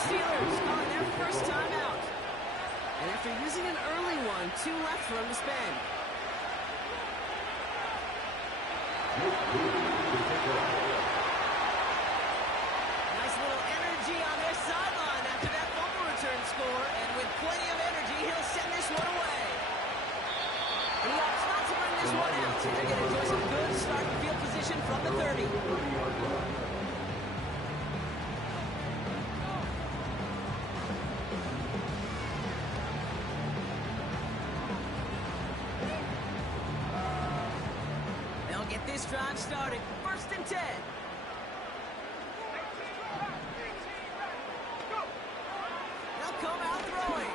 Steelers calling their first time out. And after using an early one, 2 left for him to spend. Nice little energy on their sideline after that fumble return score. And with plenty of energy, he'll send this one away. And he opts not to bring this one out. They're going to enjoy some good starting field position from the 30. Get this drive started. 1st and 10. They'll come out throwing.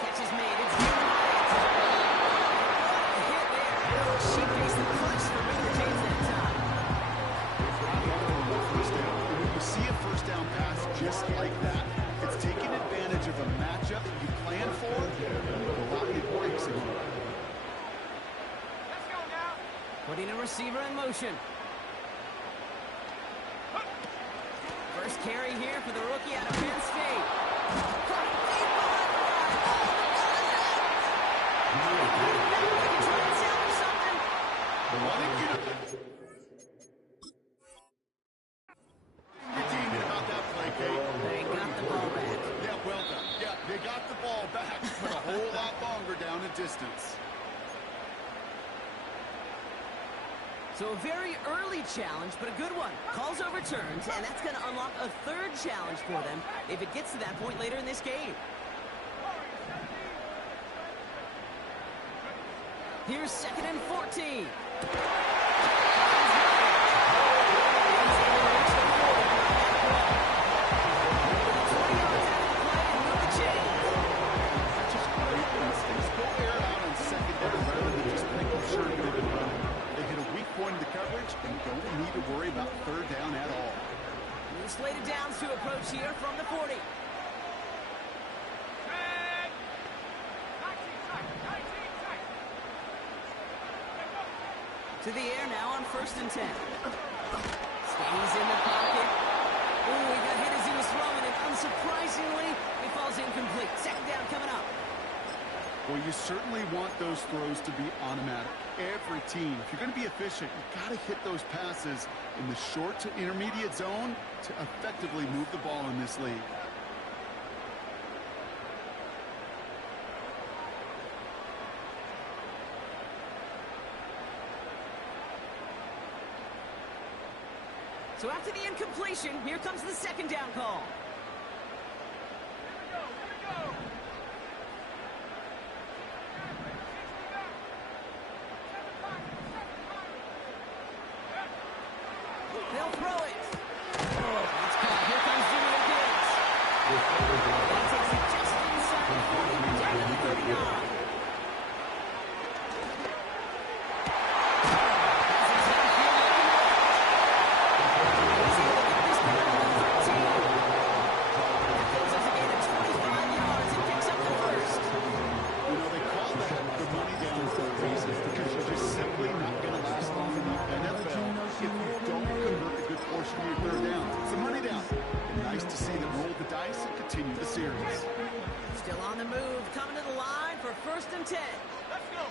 Catch is made. It's a hit there. She faced the punch for Raymond James that time. When you see a first down pass just like that, it's taking advantage of a matchup you planned for and go out and get breaks in it. Putting a receiver in motion. First carry here for the rookie out of Penn State. About that play, Kate. They got the ball back. Yeah, well done. Yeah, they got the ball back, but a whole lot longer down in distance. So a very early challenge, but a good one. Calls overturned, and that's going to unlock a 3rd challenge for them if it gets to that point later in this game. Here's 2nd and 14. To worry about 3rd down at all. New slated downs to approach here from the 40. To the air now on 1st and 10. Stays in the pocket. Ooh, he got hit as he was throwing, and unsurprisingly, it falls incomplete. 2nd down coming up. Well, you certainly want those throws to be automatic. Every team, if you're going to be efficient, you've got to hit those passes in the short to intermediate zone to effectively move the ball in this league. So after the incompletion, here comes the 2nd down call. They'll throw it. Oh, that's caught. Here comes Julian Gibbs. He takes it just inside the 40, down to the 39. Still on the move, coming to the line for 1st and 10. Let's go.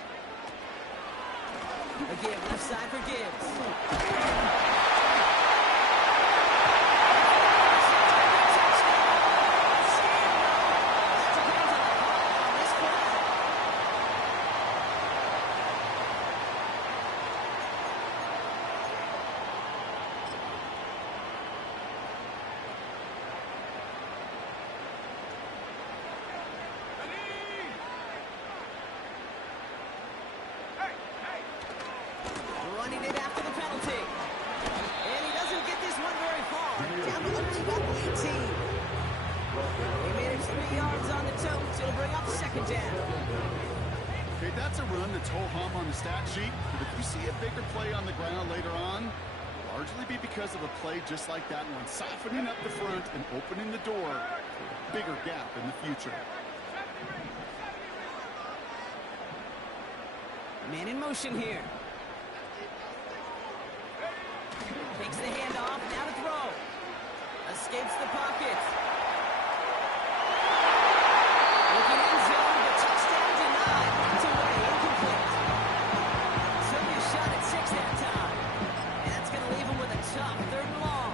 Again, left side for Gibbs. Running it after the penalty. And he doesn't get this one very far. Down to only about 18. He made it 3 yards on the toes. It'll bring up 2nd down. Okay, that's a run that's ho-hum on the stat sheet. But if you see a bigger play on the ground later on, it'll largely be because of a play just like that one, softening up the front and opening the door for a bigger gap in the future. Man in motion here. Takes the handoff, now to throw. A escapes the pocket. Looking in zone, the touchdown denied. Knocked away, incomplete. Took his shot at 6 that time. And that's going to leave him with a tough 3rd and long.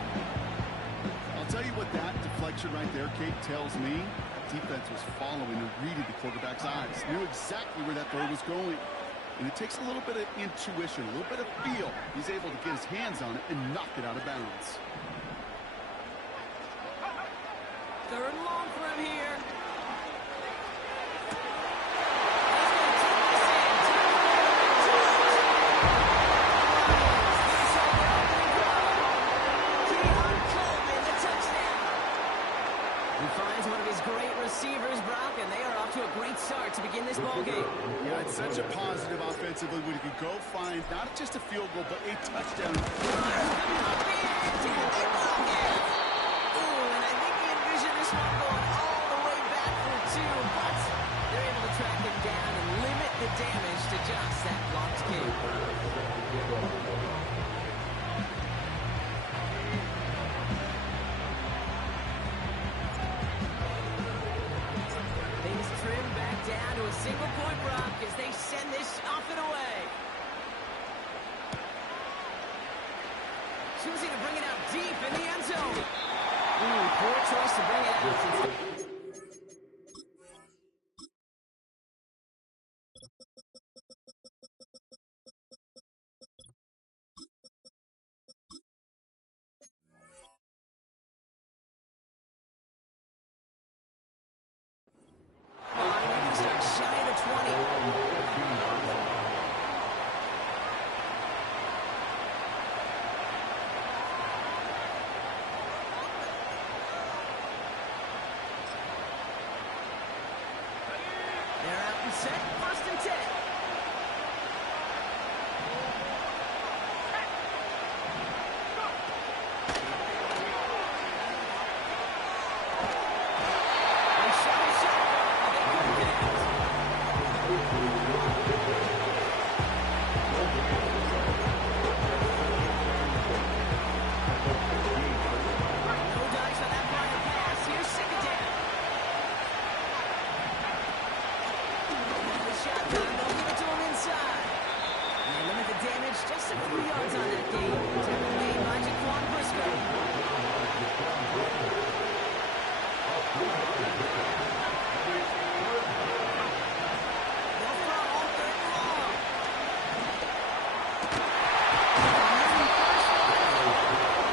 I'll tell you what that deflection right there, Kate, tells me. Defense was following and reading the quarterback's eyes. Knew exactly where that throw was going. And it takes a little bit of intuition, a little bit of feel. He's able to get his hands on it and knock it out of bounds. 3rd and long for him here. Finds one of his great receivers, Brock, and they are off to a great start to begin this ball game. Yeah, it's such a positive offensively when you can go find not just a field goal, but a touchdown. And I think he envisioned this one going all the way back for 2, but they're able to track him down and limit the damage to just that blocked kick. Down to a single point rock as they send this off and away. Choosing to bring it out deep in the end zone. Poor choice to bring it out. Set, 1st and 10. Just a few yards on that game. Tackle made by Jaquan Brisker. They'll throw on 3rd and long.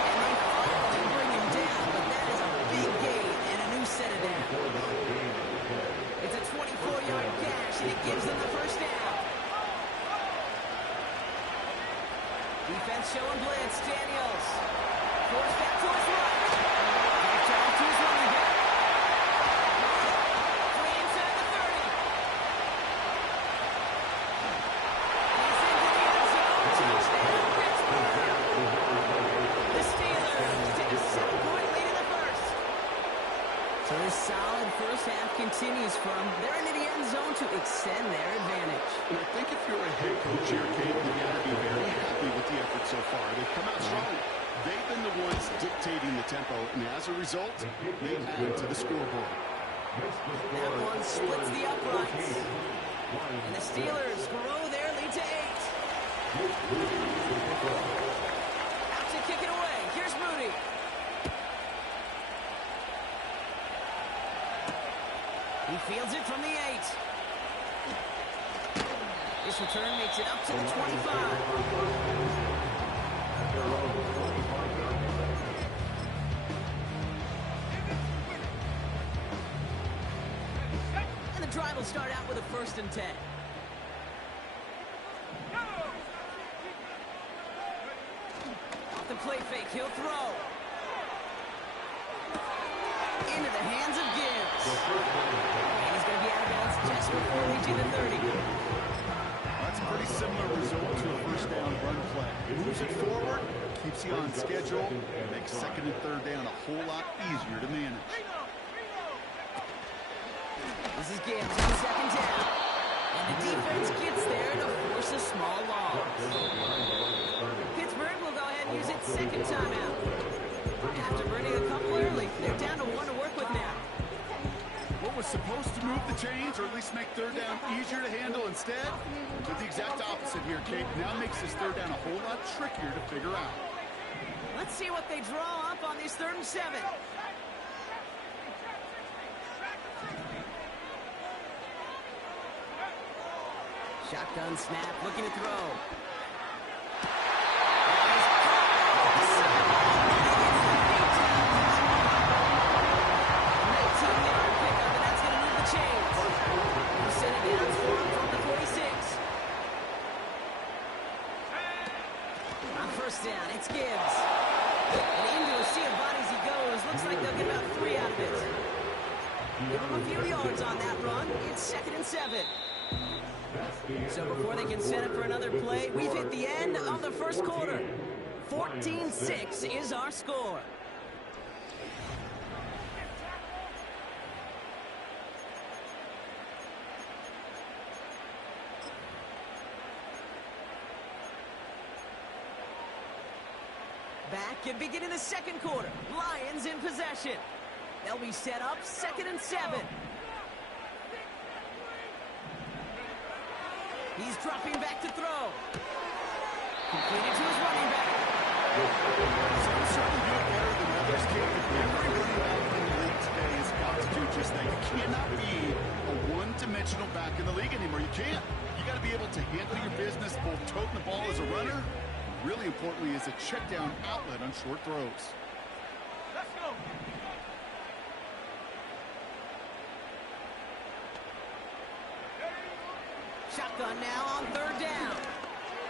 And they finally bring him down, but that is a big gain and a new set of downs. It's a 24-yard gash, and it gives them the 1st down. Defense showing blitz. Daniels. Forced back to his right. Back to his running back. 3 inside the 30. He's into the end zone. Touchdown, Pittsburgh. The Steelers take a 7-point lead in the 1st. So this solid 1st half continues from they're into the end zone to extend their advantage. And I think if you're a head coach here, Kate, you got to be very happy with the effort so far. They've come out strong. They've been the ones dictating the tempo, and as a result, they add to the scoreboard. That one splits the uprights. And the Steelers grow their lead to 8. Out to kick it away. Here's Moody. He fields it from the 8. This return makes it up to the 25. And the drive will start out with a 1st and 10. Off the play fake, he'll throw. Into the hands of Gibbs. And he's going to be out of bounds just before reaching the 30. That's a pretty similar result to a 1st down run play. Moves it forward, keeps you on schedule, makes 2nd and 3rd down a whole lot easier to manage. This is Gibbs on 2nd down. And the defense gets there to force a small loss. Pittsburgh will go ahead and use its 2nd timeout. after burning a couple early. They're down to one to work with now. What was supposed to move the chains, or at least make third down easier to handle instead, did the exact opposite here, Kate. Now makes this third down a whole lot trickier to figure out. Let's see what they draw up on this 3rd and 7. Shotgun snap, looking to throw. First down, it's Gibbs. And into a sea of bodies he goes. Looks like they'll get about 3 out of it. Give him a few yards on that run. It's 2nd and 7. So before they can set up for another play, we've hit the end of the first quarter. 14-6 is our score. Back and beginning the second quarter. Lions in possession. They'll be set up 2nd and 7. He's dropping back to throw. Completed to his running back. Some certainly do it better than others can. Every running back in the league today has got to do just that. You cannot be a one-dimensional back in the league anymore. You can't. You got to be able to handle your business, both toting the ball as a runner, really importantly, is a check down outlet on short throws. Let's go. Shotgun now on 3rd down.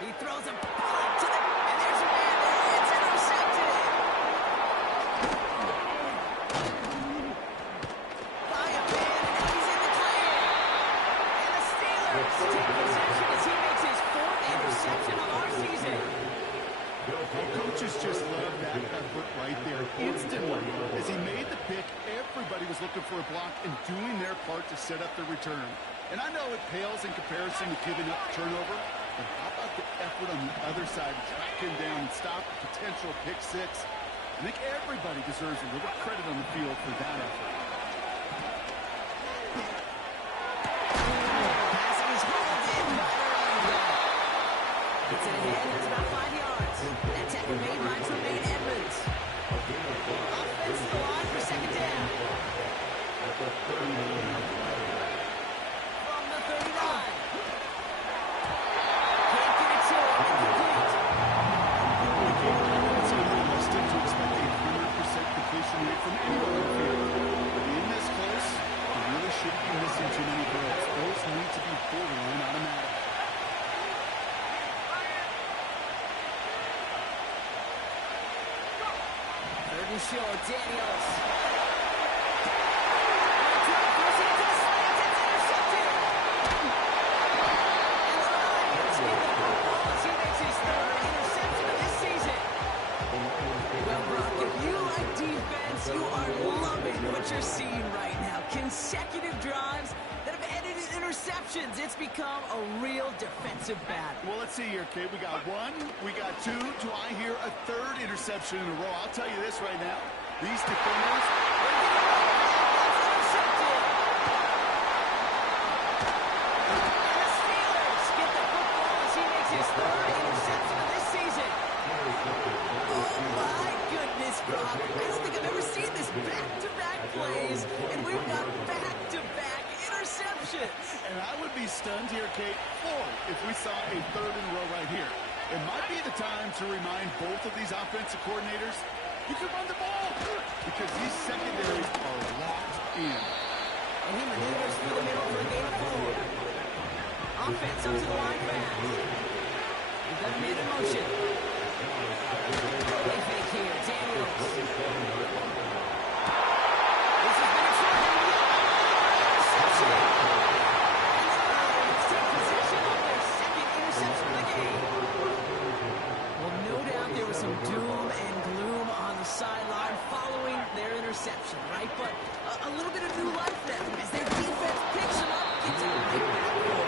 He throws a bullet to the, and there's a man there. It's intercepted. By a man, and now he's in the clear. And the Steelers take possession as he makes his 4th interception of our season. Coaches just love that effort right there. Instantly, as he made the pick, everybody was looking for a block and doing their part to set up the return. And I know it pales in comparison to giving up the turnover, but how about the effort on the other side to track him down and stop a potential pick 6? I think everybody deserves a little credit on the field for that effort. Pass is hauled in by the running back. Gets it ahead, it's about 5 yards. That tackle made by Tremaine Edmonds. Offense to the line for 2nd down. From the 39. Can't get it to him. Incomplete. It's unrealistic to expect a 100% completion rate from anyone on the field. But in this close, you really shouldn't be missing too many throws. Those need to be borderline automatic. 3rd and short, Daniels. You are loving what you're seeing right now. Consecutive drives that have ended in interceptions. It's become a real defensive battle. Well, let's see here, Kate. We got 1, we got 2. Do I hear a 3rd interception in a row? I'll tell you this right now. These defenders, I don't think I've ever seen this back-to-back plays, and we've got back-to-back interceptions. and I would be stunned here, Kate, if we saw a 3rd in a row right here. It might be the time to remind both of these offensive coordinators, you can run the ball, because these secondaries are locked in. And he maneuvers through the middle for a gain of 4. Offense up to the line fast. We've got a man in motion. Play fake here, Daniels. This has been a try. Interception. And the Lions take possession of their 2nd interception of the game. Well, no doubt there was some doom and gloom on the sideline following their interception, right? But a little bit of new life now as their defense picks them up, gets it right back for them.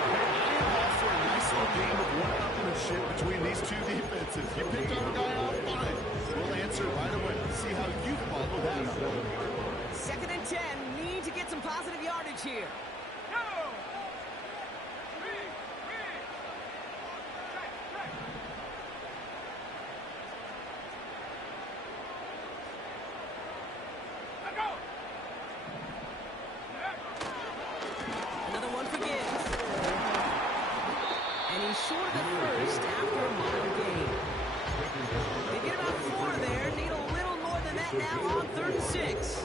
For a nice little game of one-upmanship between these two defenses. You picked on a guy out, fine. We'll answer answer right away. See how you follow that up. 2nd and 10. Need to get some positive yardage here. Another one for Gibbs. And he's short of the first after a mile gain. They get about 4 there. Need a little more than that now on 3rd and 6.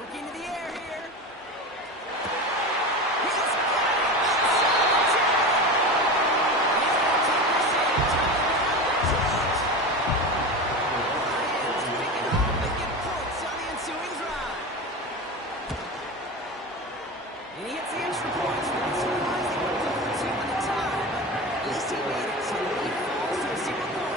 Looking to the air here. He's got it inside the 10. He's going to take this in. Touchdown, Lions pick it off and get points on the ensuing drive. And he hits the extra points. Not surprised they went to 2 in the time, but at least he made it. So he falls to a single point.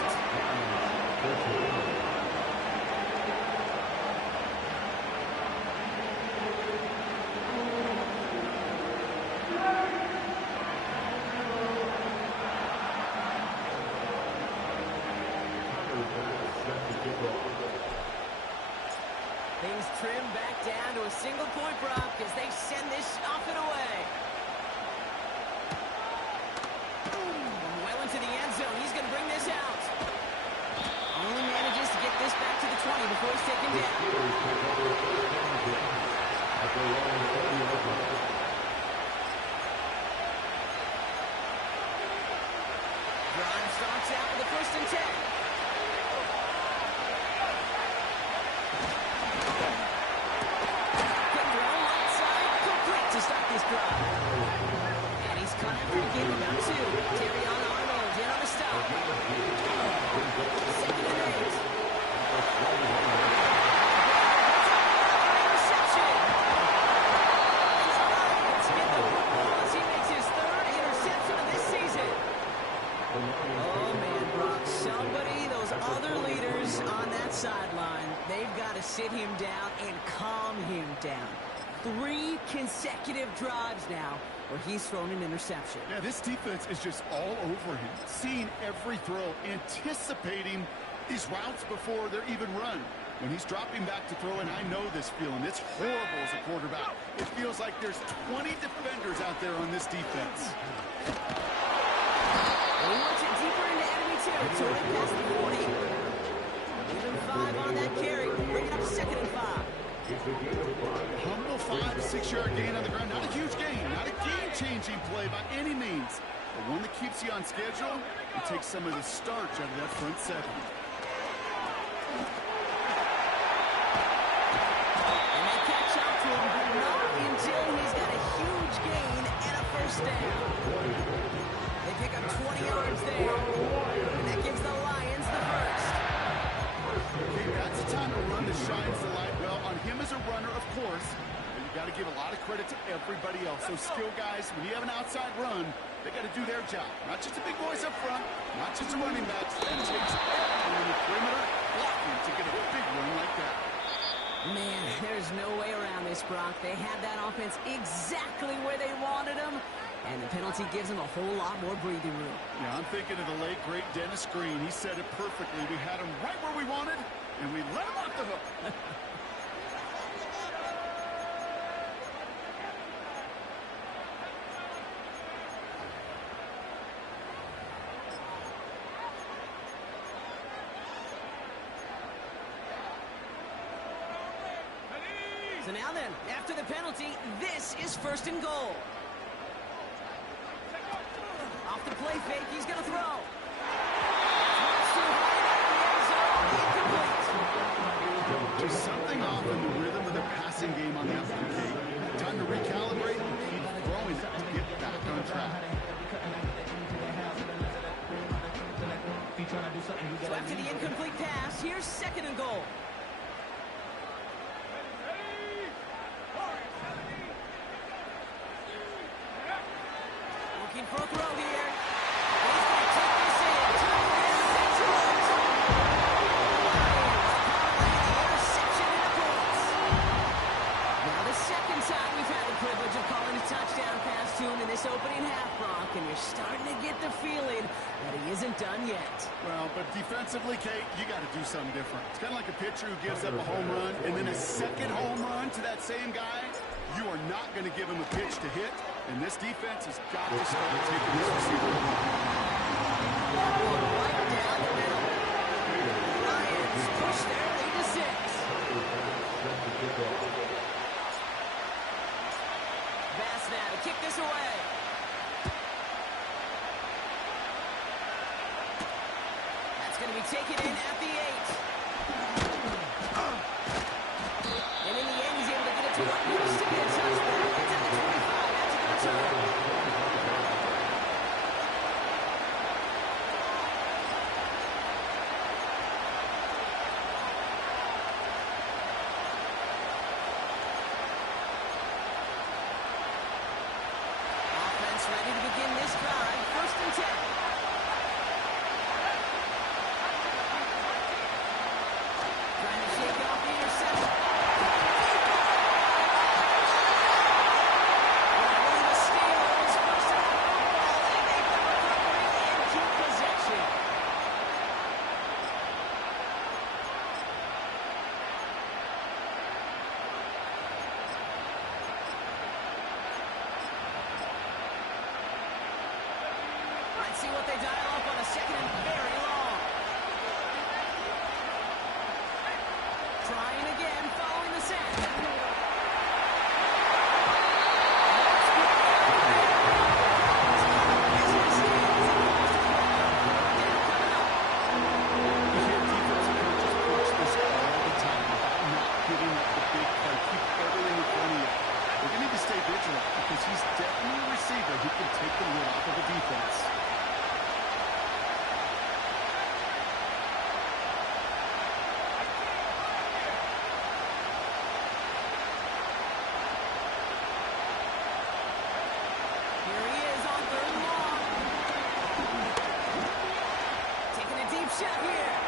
Things trim back down to a single point, Brock, as they send this off and away. Well into the end zone. He's going to bring this out. Only manages to get this back to the 20 before he's taken down. Drive starts out with a 1st and 10. To start this drive. And he's caught after a gain of about 2. Terrion Arnold in on the stop. 2nd and 8. Interception. And the Lions get the football as he makes his 3rd interception of this season. Oh, man, Brock. Somebody, those other leaders on that sideline, they've got to sit him down and calm him down. 3 consecutive drives now where he's thrown an interception. Yeah, this defense is just all over him. Seeing every throw, anticipating these routes before they're even run. When he's dropping back to throw, and I know this feeling, it's horrible as a quarterback. It feels like there's 20 defenders out there on this defense. He wants it deeper into enemy territory past the 40. Even 5 on that carry. Bring it up to 2nd and 5. Humble 5 to 6 yard gain on the ground. Not a huge gain, not a game-changing play by any means, but one that keeps you on schedule and takes some of the starch out of that front 7. And they catch up to him, but not until he's got a huge gain and a 1st down. They pick up 20 yards there, and that gives the Lions the 1st. Okay, that's a time to run that shines the light well on him as a runner, of course, but you got to give a lot of credit to everybody else. Those skill guys, when you have an outside run, they got to do their job. Not just the big boys up front, not just the running backs. It takes everyone in the perimeter blocking to get a big run like that. Man, there's no way around this, Brock. They had that offense exactly where they wanted them, and the penalty gives them a whole lot more breathing room. Yeah, I'm thinking of the late, great Dennis Green. He said it perfectly. We had him right where we wanted, and we let him off the hook. So now then, after the penalty, this is 1st and goal. Off the play fake, he's going to throw. Just something off in the rhythm of the passing game on the upfield. Time to recalibrate and keep throwing that to get back on track. So after the incomplete pass, here's 2nd and goal. Looking for a throw here. He's going to take this in. Turn around and throw it. Lions parlay the interception into points. Defensively, Kate, you got to do something different. It's kind of like a pitcher who gives up a home run and then a second home run to that same guy. You are not going to give him a pitch to hit, and this defense has got to start taking this receiver. Right down the middle. Lions push their lead to 6. Bass now to kick this away. That's going to be taken in at the 8. And in the end, he's able to get it to what used to be a touchdown. It's at the 25 after the return. Offense ready to begin this drive. 1st and 10. Trying to shake off the interception. Grabbing the Steelers. First and football. They make the recovery and keep possession. Let's see what they dial up on a 2nd and very long. Trying again, following the sack. You hear defensive coaches coach this all the time about not giving up the big play. Keep everything in front of you. We're going to need to stay vigilant because he's definitely a receiver who can take the lid off of the defense. Here he is on 3rd and long. Taking a deep shot here.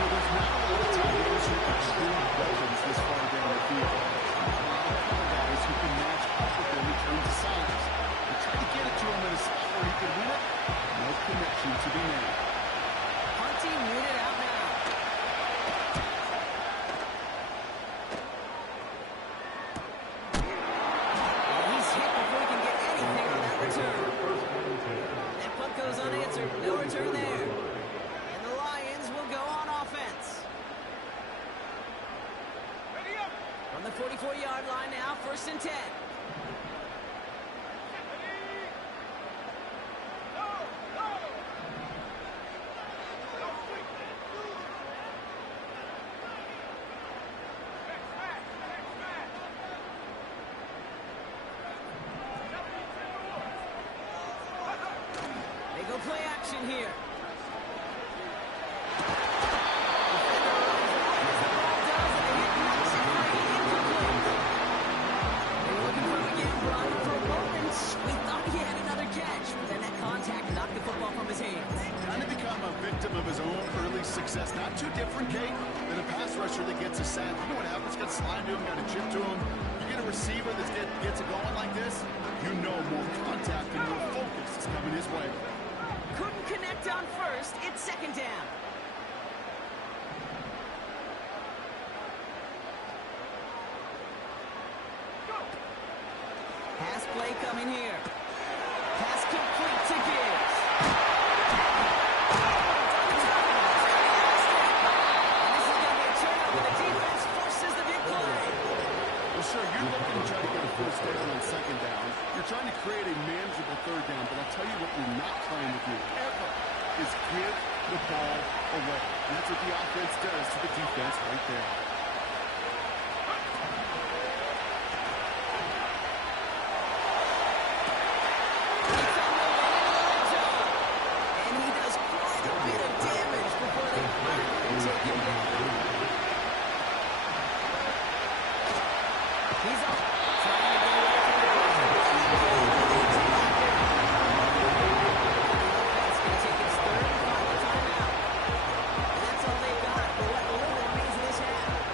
There's not a lot of tight ends who are true weapons this far down the field. A lot of cover guys who can match up with them in terms of size. They try to get it to him in a spot where he can win it. No connection to be made. Hunting muted out now. And he's hit before he can get anything on that return. That punt goes unanswered. No return there. And the Lions will go on offense. Ready up. From the 44-yard line now, 1st and 10. Go. Go. Go quick. Back. They go play action here. We thought he had another catch, but then that contact knocked the football from his hands. Kind of become a victim of his own early success. Not too different, Kate, than a pass rusher that gets a sack. You know what happens? Got to slide to him, got to chip to him. You get a receiver that gets it going like this, you know more contact and more focus is coming his way. Couldn't connect on 1st. It's 2nd down. Pass play coming here. Pass complete to Gibbs. And this is going to be a turnover. The defense forces the big play. Well, sure, you're looking to try to get a 1st down and 2nd down. You're trying to create a manageable 3rd down, but I'll tell you what you're not trying to do ever is give the ball away. And that's what the offense does to the defense right there. It's on the way into the red zone. And he does quite a bit of damage before they finally take him down. He's up. Trying to get away from the pressure. The offense going to take its 3rd and final timeout. And that's all they've got for what little remains of this half.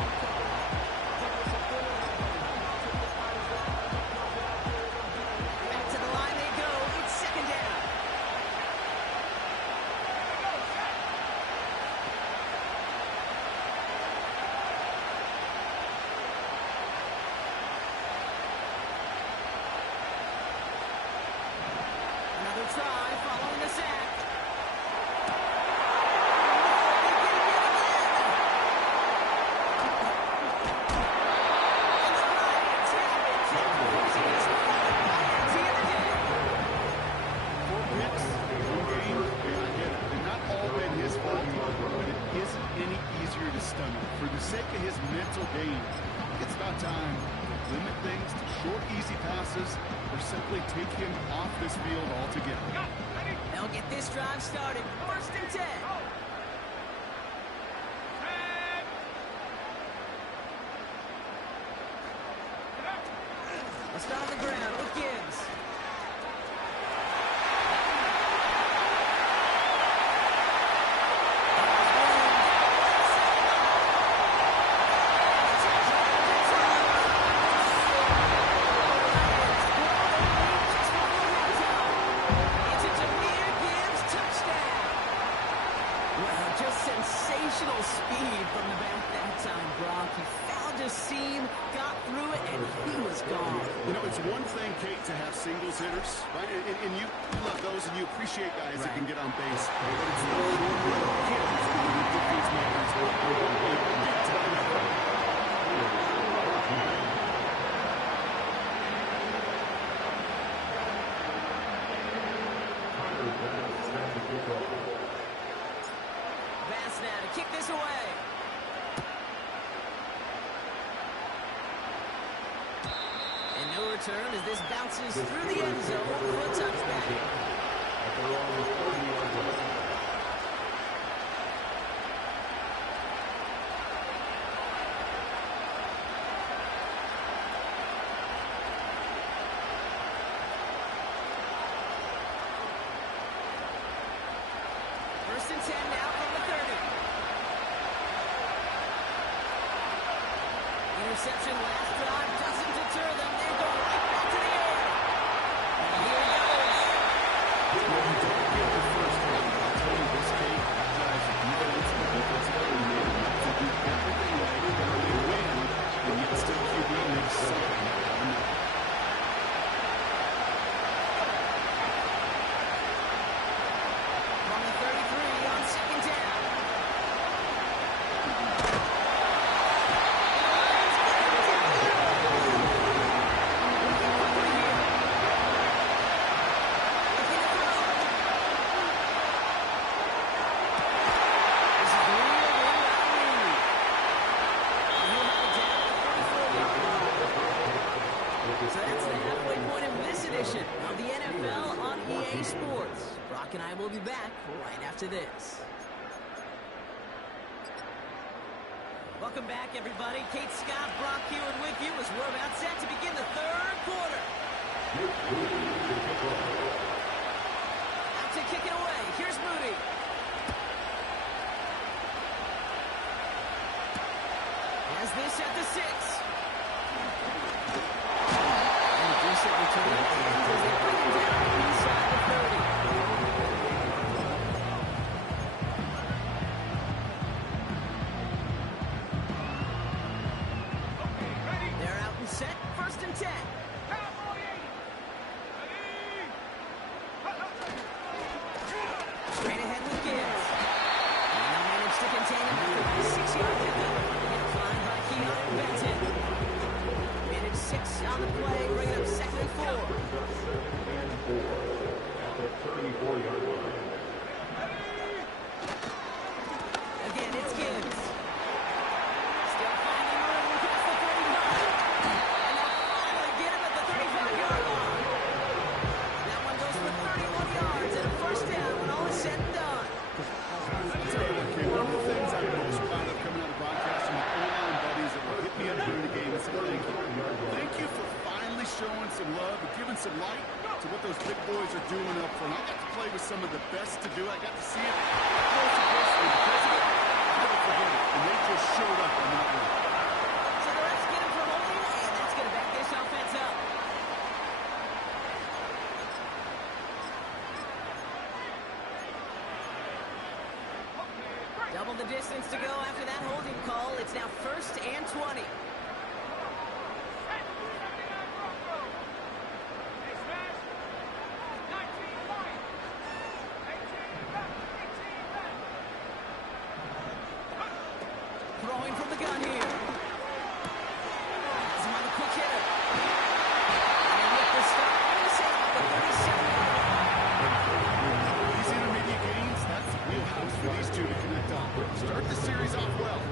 try following the sack. For the sake of his mental game, it's about time to limit things to short, easy passes or simply take him off this field altogether. They'll get this drive started. 1st and 10. Let's start on the ground with Gibbs. Sensational speed from the back that time, Brock. He found a seam, got through it, and he was gone. You know, it's one thing, Kate, to have singles hitters, right? And you love those, and you appreciate guys that can get on base. But it's the hitters who are the difference makers. Bass now to kick this away. And no return as this bounces through the end zone for a touchback. First and 10 now from the 30. Interception last drive doesn't deter them. They go right back to the air. And here he goes. You don't get the first one. I'll tell you this, Kate. Guys, if you don't see the defense coordinator to do everything right, they win, and yet still QB makes something out of it. From the 33 on 2nd down. So that's the halfway point of this edition of the NFL on EA Sports. Brock and I will be back right after this. Welcome back, everybody. Kate Scott, Brock Hewitt with you as we're about set to begin the 3rd quarter. Out to kick it away. Here's Moody. Has this at the 6. Decent return as they bring him down inside the 30. They're out and set. 1st and 10. Straight ahead with Gibbs. And they'll manage to contain him after a 6-yard pickup. Flying by Keanu Benton. Minute 6 on the play, bring it up 2nd and 4. Again, it's Gibbs. Still finding room across the 35. And they'll finally get him at the 35-yard line. That one goes for 31 yards and a 1st down when all is said and done. I'll tell you what, Kate, one of the things I'm most proud of coming out of broadcasting with O-line buddies that will hit me up during the game and say thank you. Thank you for finally showing some love and giving some light to what those big boys are doing up front. I got to play with some of the best to do it. I got to see it close and personally because of it. I'll never forget it. And they just showed up on that one. So the refs get him for holding, and that's going to back this offense up. Double the distance to go after that holding call. It's now 1st and 20. throwing from the gun here. Has him on the quick hitter. And with the stop, I'm going to say about the 37-yard line. These intermediate gains, that's the wheelhouse for these two to connect on. Start the series off well.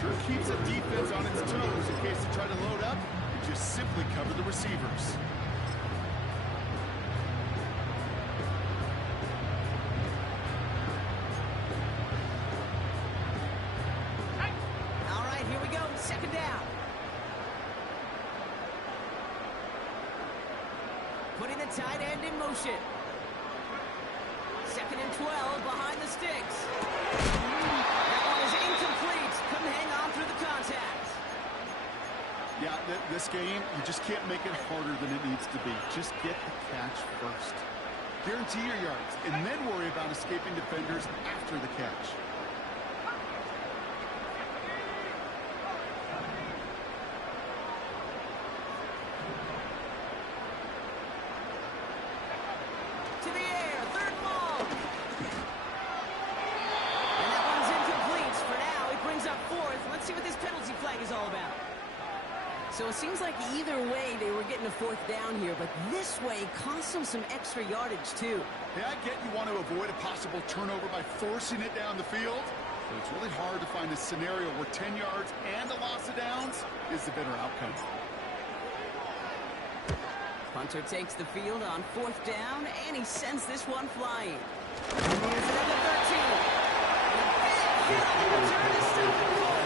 Sure keeps the defense on its toes in case they try to load up and just simply cover the receivers. All right, here we go. Second down. Putting the tight end in motion. Second and 12 behind the sticks. That one is incomplete. Couldn't hang on through the contact. Yeah, this game, you just can't make it harder than it needs to be. Just get the catch first. Guarantee your yards, and then worry about escaping defenders after the catch. To the air, third and long. And that one's incomplete. For now, it brings up fourth. Let's see what this penalty flag is all about. So it seems like either way they were getting a fourth down here, but this way cost them some extra yardage too. Hey, I get you want to avoid a possible turnover by forcing it down the field, but it's really hard to find a scenario where 10 yards and a loss of downs is the better outcome. Punter takes the field on fourth down, and he sends this one flying. And here's it at the 13. And a big hit on the return to stop the goal.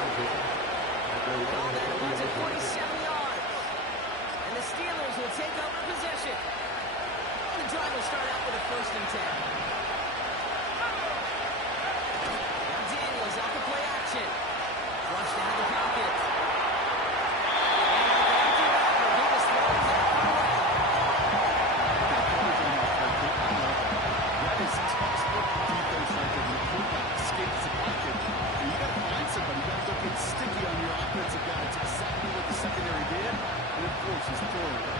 All that runs at 47 yards. And the Steelers will take over possession. And the drive will start out with a 1st and 10. Now Daniels out to play action. Flushed out of the pocket. That is textbook defense right there. When the quarterback escapes the pocket, and you got to find somebody. You got to go get sticky on your offensive guy. It's exactly what the secondary did, and of course he's throwing.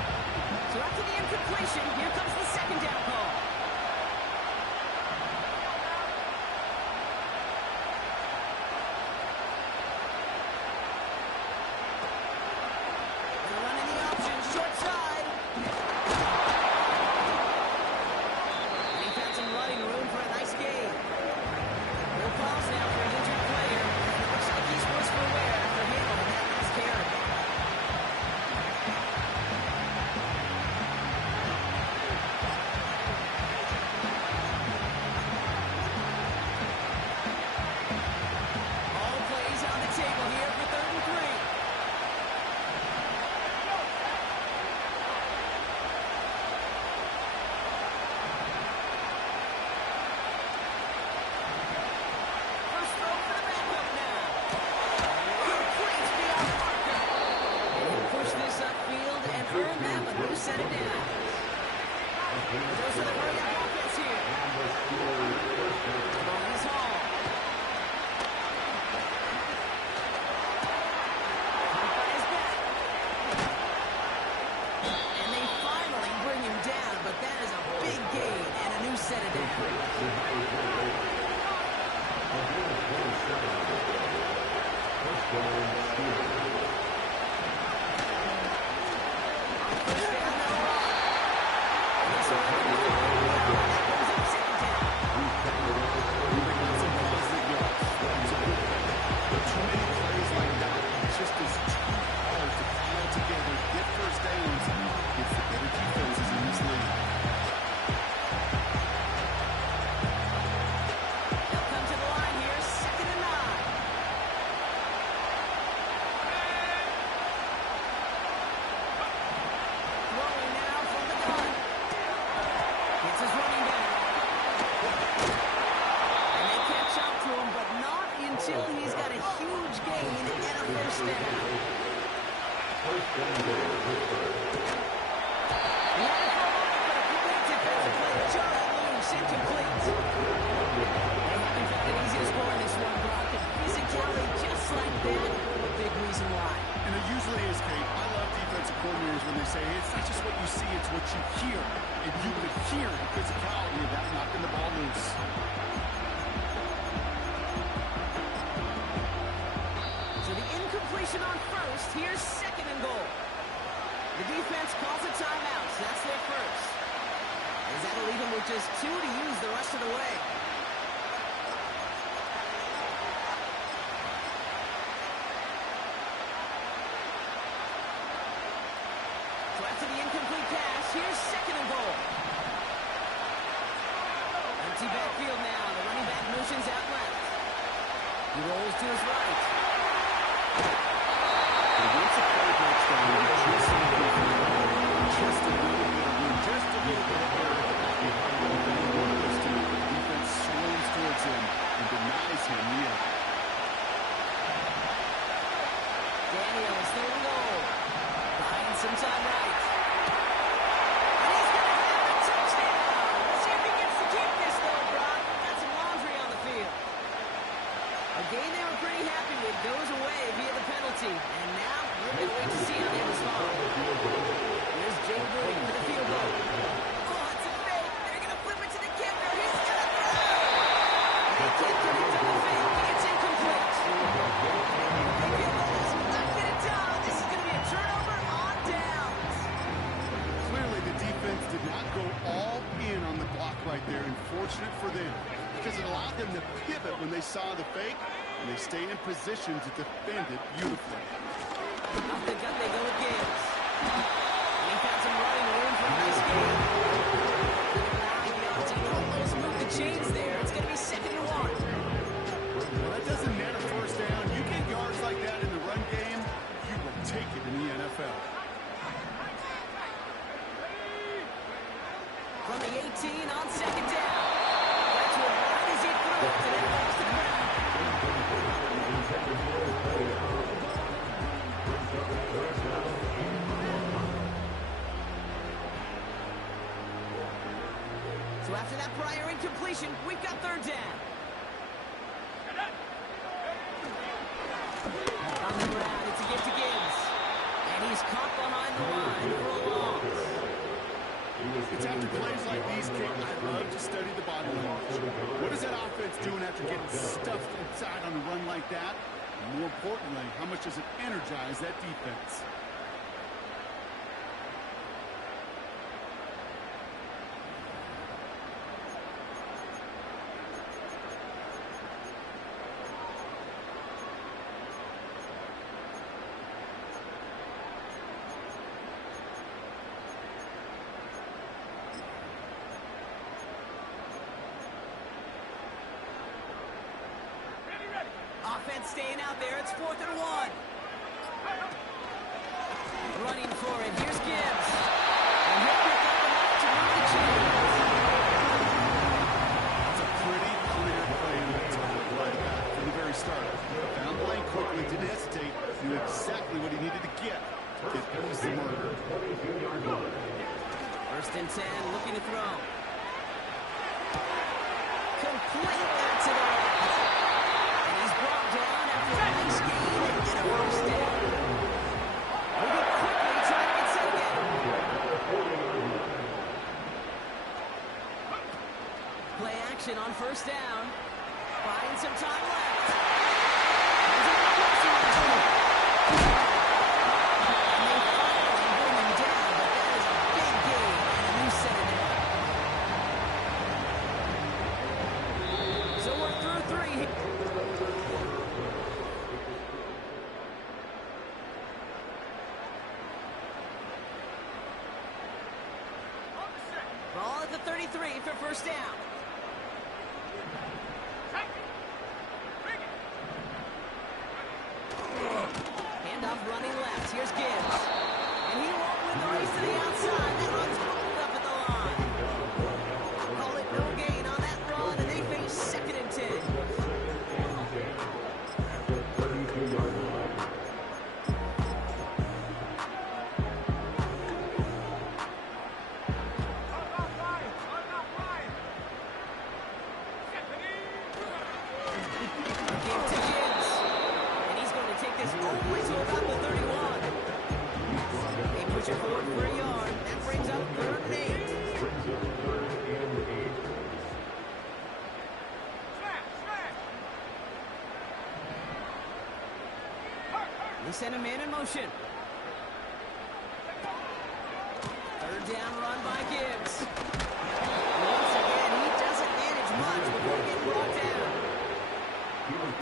So after the incompletion, here comes the second down call. They're running the option, short side. And he found some running room for a nice gain. No calls now for an injured player. And it looks like he's worse for wear after handling that last carry. All plays on the table here for 3rd and 3. First throw for the backup now. Complete beyond Parker. And he'll push this upfield and earn them a new set of downs. Those are the brilliant offense here. Ball is Hall. Caught by his back. And they finally bring him down, but that is a big gain and a new set of downs. First down, no run. And it's already moving. That brings up second down. That's some positive yards. That's a good play. But too many plays like that, it's just is too hard to pile together, get first downs. It's the better defenses in this league. They'll come to the line here, 2nd and 9. Throwing now from the gun. It's his running back. And they catch up to him, but not until he's got a huge gain and a first down. He had it for a moment, but a great defensive play to jar it loose, incomplete. They haven't found it easy to score in this one, Brock. And physicality just like that, a big reason why. And it usually is, Kate. I love defensive coordinators when they say, it's not just what you see, it's what you hear. And you could hear the physicality of that knocking the ball loose. So completion on first. Here's second and goal. The defense calls a timeout, so that's their first. As that'll leave them with just 2 to use the rest of the way. So after the incomplete pass, here's second and goal. Empty backfield now. The running back motions out left. He rolls to his right. Once a play breaks down, you just need to just a little bit of room, just a little bit of air behind the ball. The defense swarms towards him and denies him the edge. Daniels, third and goal. Buying some time right. And he's going to have a touchdown. Let's see if he gets to keep this, though, Brock. Got some laundry on the field. A game they were pretty happy with goes away via the penalty. And now we're going to wait to see how they respond. Here's Jake Brady for the field goal. Oh, it's a fake. They're going to flip it to the kicker. He's going to throw. They can't connect on the fake. It's incomplete. The field goal does not get it done. This is going to be a turnover on downs. Clearly, the defense did not go all in on the block right there, and fortunate for them, because it allowed them to pivot when they saw the fake, and they stayed in position to defend it beautifully. Off the gut, they go with Gibbs. And he found some running room for a nice game. 9 yards, he almost moved the chains there. It's going to be second and 1. Well, that doesn't matter first down. You get yards like that in the run game, you will take it in the NFL. From the 18 on second down. That's where right as he threw it, and it falls to the ground. So after that prior incompletion, we've got third down. On the ground, it's a gift to Gibbs. And he's caught behind the line for a loss. It's after plays like these, King, I love to study the body language. What is that offense doing after getting stuffed inside on a run like that? And more importantly, how much does it energize that defense? Offense staying out there. It's 4th and 1. Running for it. Here's Gibbs. And he'll pick up enough to move the chains. It's a pretty clear play in the top right back from the very start. Found the lane quickly, didn't hesitate, knew exactly what he needed to get peace the murder. 1st and 10, looking to throw. Complete that to the right. And he's brought down after a nice gain and a first down. Moving quickly, trying to get set again. Play action on 1st down. Buying some time left. There's a crossing return. And they finally bring him down, but that is a big gain and a new set of downs. So we're through 3. Ball at the 33 for 1st down. Handoff running left. Here's Gibbs. And he won't win the race to the outside. That run's pulled up at the line. I'll call it no gain on that run, and they face 2nd and 10. Give to Gibbs. And he's going to take this all the way to about the 31. They push it forward for a yard. That brings up 3rd and 8. They send a man in motion. Third down run by Gibbs. Once again, he doesn't manage much before getting brought down.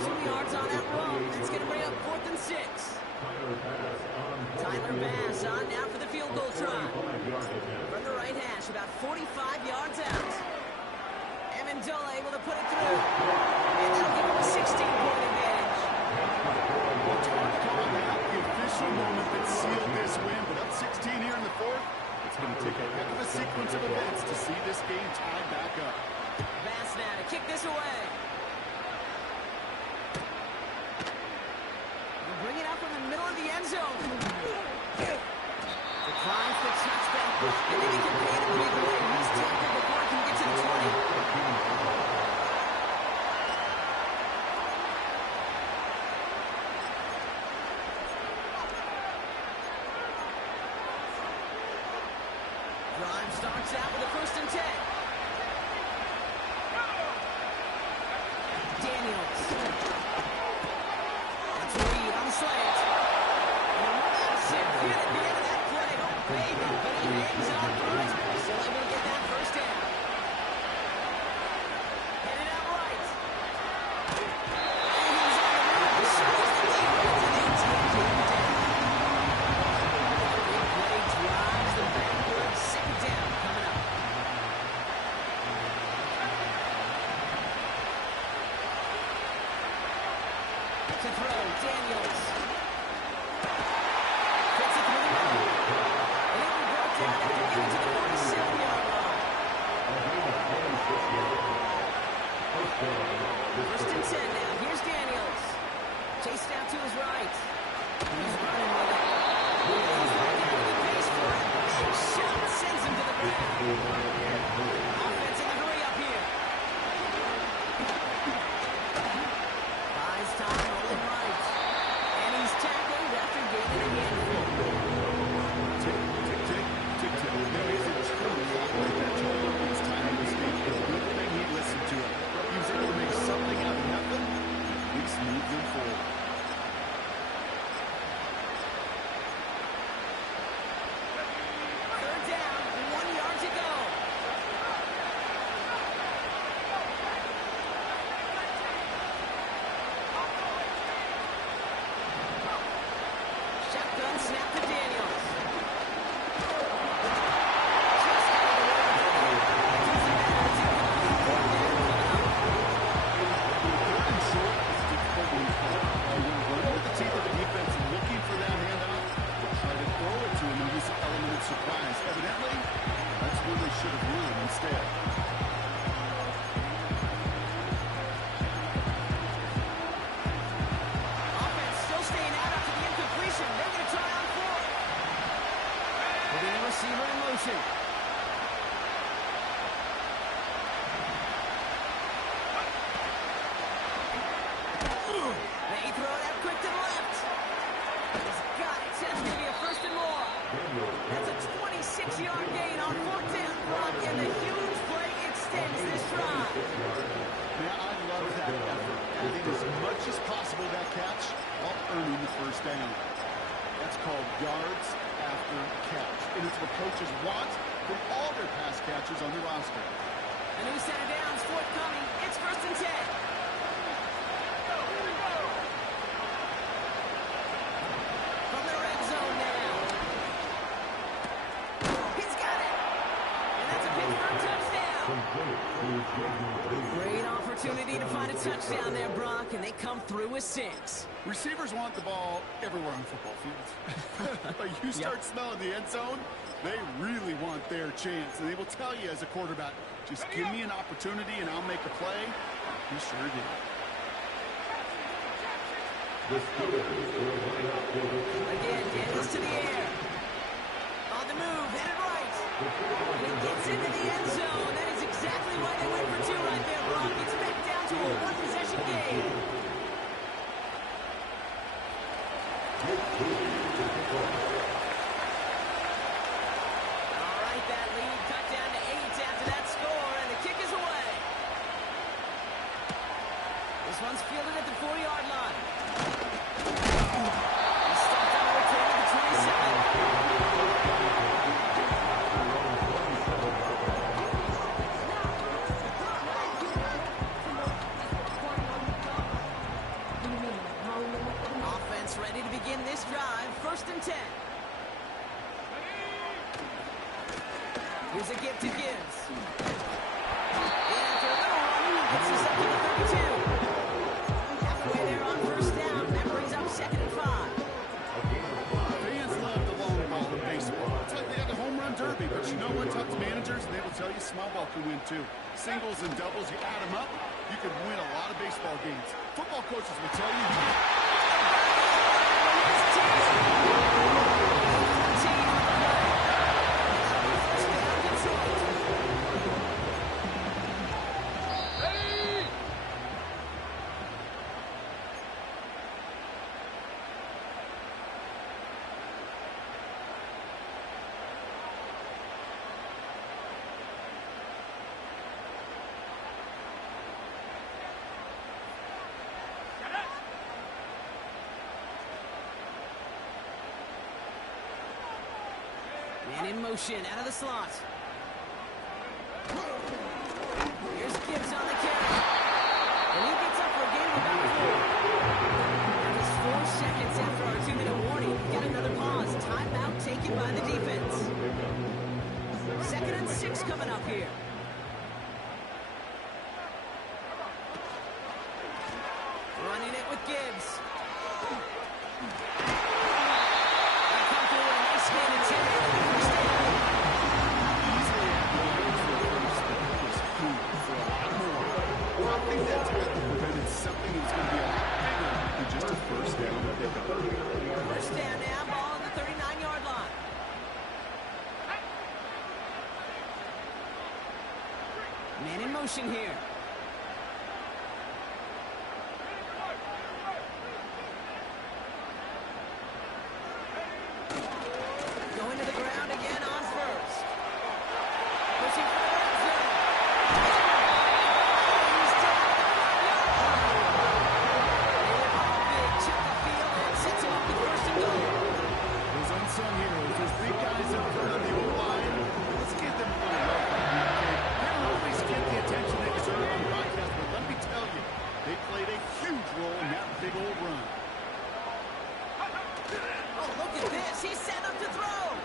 2 yards on that run. It's going to bring up 4th and 6. Tyler Bass on now for the field goal try. From the right hash, about 45 yards out. Amendola able to put it through. And that'll give him a 16-point advantage. The official moment that sealed this win, but up 16 here in the 4th. It's going to take a heck of a sequence of events to see this game tied back up. Bass now to kick this away. He'll bring it up from the middle of the end zone. Declines the touchback block, and then he can pay it a big way. He's tackled before he can get to the 20. Drive starts out with a 1st and 10. Daniels. That's Reed on the slant. And that's it. Good at the end of that play. Oh, baby, but he hangs on first. Still able to get that 1st down. Headed out right. And he's on the move. Squeeze the defense, and they take him down. Big play drives them backward. 2nd down coming up. To throw, Daniels. Gets it through the middle. And he'll be brought down after getting to the 47-yard line. 1st and 10 now. Here's Daniels. Chased out to his right. He's running with it. He's right down to the base for it. Big shot sends him to the ground. Offense in the hurry up here. Buys time, rolling right. And he's tackled after gaining a handful. Tick, tick, tick, tick, tick. There is a true clock like that told him it's time to escape. It's a good thing he listened to it. He was able to make something out of nothing, and at least move them forward. Third down, 1 yard to go. Shotgun snap to Daniels. Just out of the way. Third and short is difficult when you're caught. You want to run with the teeth of the defense looking for that handoff, but try to throw it to him and use an element of surprise. Evidently, that's where they should have run instead. Offense still staying out after the incompletion. They're going to try on 4th. Putting the receiver in motion. They throw it out quick to the left. He's got it. That's going to be a 1st and more. That's a 26-yard gain on 4th down, Brock, and the huge play extends this drive. Man, I love that effort. Adding as much as possible to that catch while earning the 1st down. That's called yards after catch. And it's what coaches want from all their pass catchers on their roster. A new set of downs forthcoming. It's 1st and 10. From the red zone now. He's got it. And that's a Pittsburgh touchdown. Great opportunity to find a touchdown there, Brock, and they come through with 6. Receivers want the ball everywhere on football fields. But you start smelling the end zone, they really want their chance. And they will tell you as a quarterback, just give me an opportunity and I'll make a play. He sure did. Again, Daniels to the air. On the move, headed right. And he gets into the end zone. That is exactly why they went for 2 right there, Brock. It's back down to a 1-possession game. All right, that lead cut down to 8 after that score, and the kick is away. This one's fielded at the 4-yard line. He after a little run, he gets us up to the 32. Halfway there on first down. That brings up 2nd and 5. Fans love the long ball in baseball. It's like they had a home run derby, but you know what? Talk to managers, and they will tell you small ball can win too. Singles and doubles, you add them up, you can win a lot of baseball games. Football coaches will tell you. And in motion, out of the slot. Here's Gibbs on the carry. And he gets up for a gain of about 4. That was 4 seconds after our 2-minute warning. Get another pause. Timeout taken by the defense. 2nd and 6 coming up here. Running it with Gibbs. Something that's going to be a lot bigger than just a first down. First down now, ball on the 39-yard line. Man in motion here. Going to the ground again on first. Pushing for the red zone. Unsung heroes, those big guys up front on the O-line. Let's give them a little love. They don't always get the attention they deserve on broadcast, but let me tell you, they played a huge role in that big old run. Oh, look at this. He's set up to throw.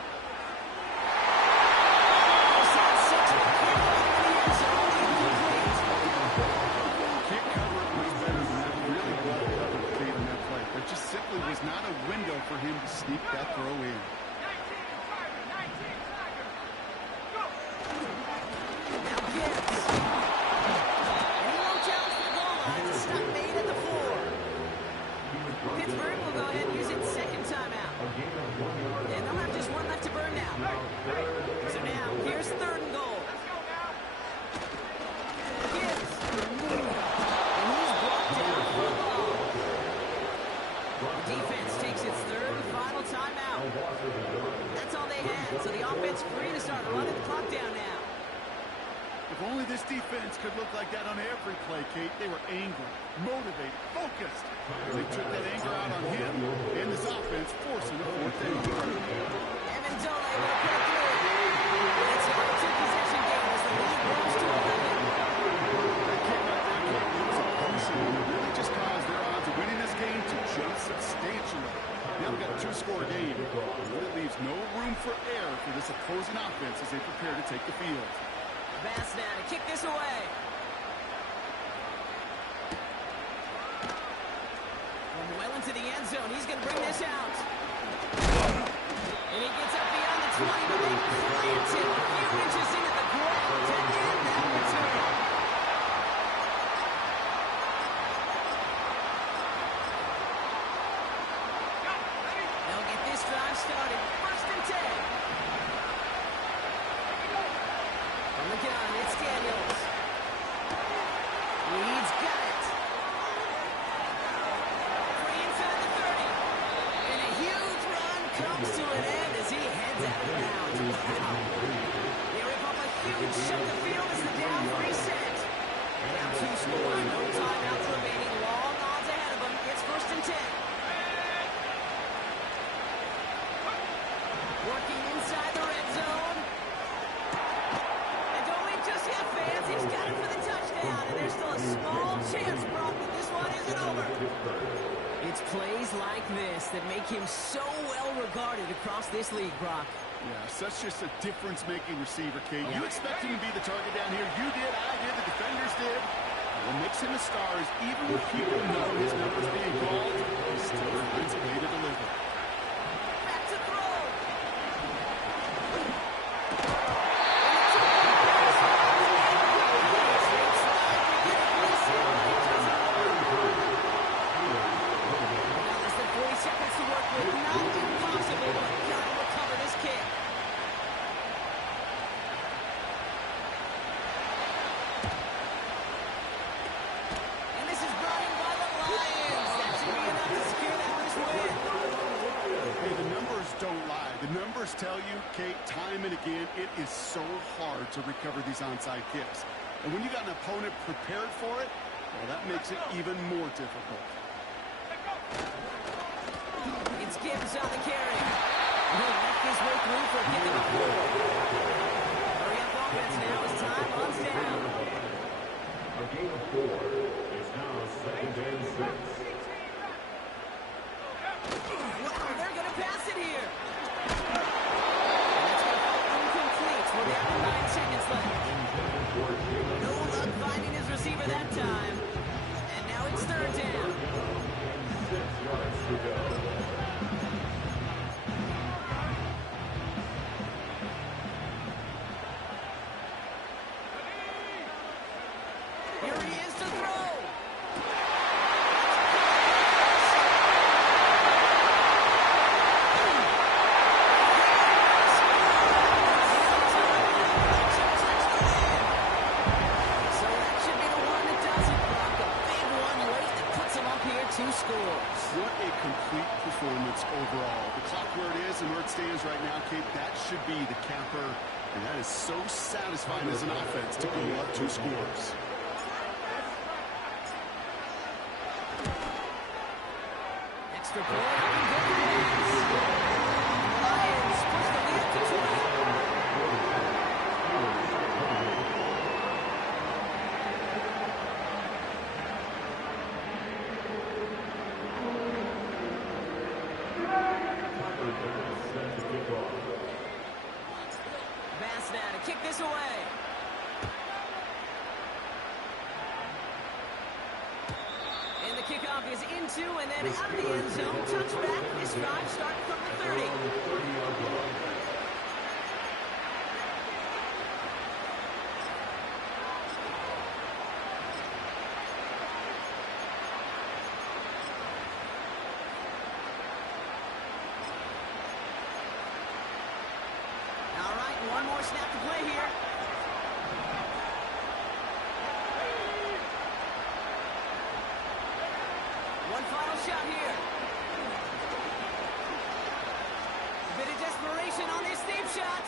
Can't cover it much better than that. Really well covered Cade in that play. There just simply was not a window for him to sneak that throw in. Now Gibbs. And he won't challenge for the goal line. It's stop made at the 4. Pittsburgh will go ahead and use its 2nd timeout. And they'll have just 1 left to burn now. So now, here's 3rd and goal. Gibbs. And he's brought down for the ball. The defense takes its 3rd and final timeout. That's all they had, so the offense free to start running the clock down now. If only this defense could look like that on every play, Kate. They were angry, motivated, focused. They took that anger out on him and this offense, forcing a 4th down. Amendola able to put it through. It's a 2 possession game as the lead grows to 11. That kick right there, Kate, it was a potion. It really just caused their odds of winning this game to jump substantially. Now we've got a 2-score game. It really leaves no room for error for this opposing offense as they prepare to take the field. Bass now to kick this away. From well into the end zone, he's going to bring this out. And he gets up beyond the 20, but they plant it a few inches into the ground to end that return. They'll get this drive started. 1st and 10. On the gun, it's Daniels. Reed's got it. Free inside the 30. And a huge run comes to an end as he heads out of bounds. Wow. They rip up a huge chunk of field as the down reset. And now 2 score, no timeouts remaining. Long odds ahead of them. It's 1st and 10. Working inside the red zone. And don't leave just yet, fans. He's got it for the touchdown. And there's still a small chance, Brock, that this one isn't over. It's plays like this that make him so well regarded across this league, Brock. Yeah, such just a difference-making receiver, Kate. Yeah. You expect him to be the target down here. You did, I did, the defenders did. What makes him a star is even when people know his number's being called, he still finds a way to deliver. Back to throw. Now less than 40 seconds to work with. Not impossible, but gotta recover this kick. And this is brought in by the Lions. That should be enough to secure them this win. Hey, the numbers don't lie. The numbers tell you, Kate, time and again, it is so hard to recover these onside kicks. And when you got an opponent prepared for it, well, that makes it even more difficult. It's Gibbs on the carry. He'll make his way through for a kick of the 4. Hurry up offense now as time runs down. A gain of 4 is now 2nd and 6. Wow, they're going to pass it here. And that's going to fall incomplete. We're down to 9 seconds left. No luck finding his receiver that time. And now it's 3rd down. 6 yards to go. Here he is to throw. So that should be the one that does it, Brock. A big one late that puts him up here 2 scores. What a complete performance overall. The clock where it is and where it stands right now, Kate, that should be the capper. And that is so satisfying as an offense to go up 2 scores. Extra point. Lions push the lead up to 20. Set to kick off. Bass now to kick this away. And the kickoff is into and then out of the end zone. Touchback. This drive starting from the 30. 30-yard line. All right, one more snap to play here. One final shot here. A bit of desperation on this deep shot.